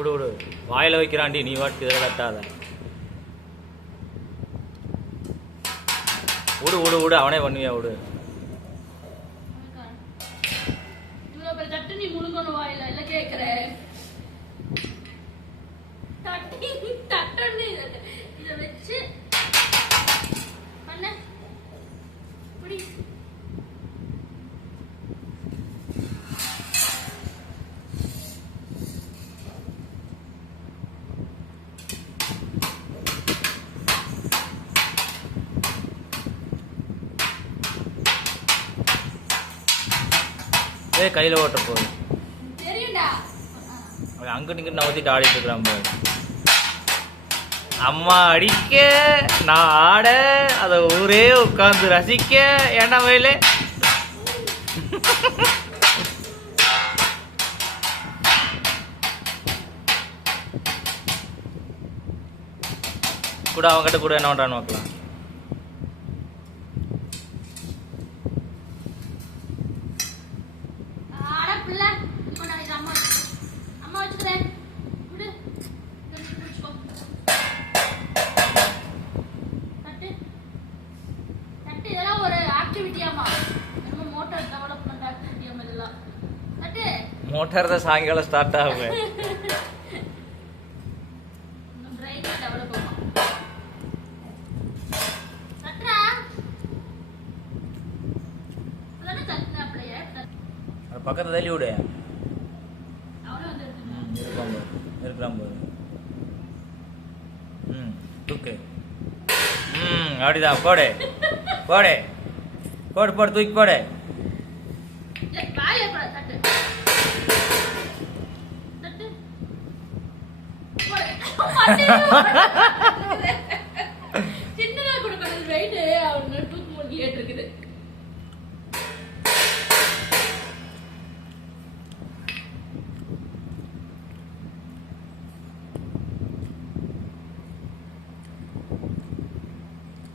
விடு விடு, வாயில வைக்கிறான்டி, நீ வாட்டுக்கு இதில் கட்டாத. விடு விடு விடு, அவனே பண்ணுவியா, விடு. நீ முழுங்கணும் வாயில இல்ல கேக்குறேன். இத வச்சு பண்ண புடி. கையில் ஓட்ட போகுது தெரியும்டா. அங்கிட்டு இங்கிட்டு நவத்திட்டு ஆடிட்டு இருக்கிறான் பாரு. அம்மா அடிக்க, நான் ஆட, அதை ஊரே உட்காந்து ரசிக்க. ஏன்னா வயலே கூட அவங்ககிட்ட கூட என்ன பண்றான்னு பார்க்கலாம். மோட்டார் தான் சாயங்காலம் ஸ்டார்ட் ஆகுது. பக்கத்துல தள்ளி விடு. இருக்கலாம் போது. தூக்கு. அப்படிதான் போடு போடு போடு போடு, தூக்கி போடு. What?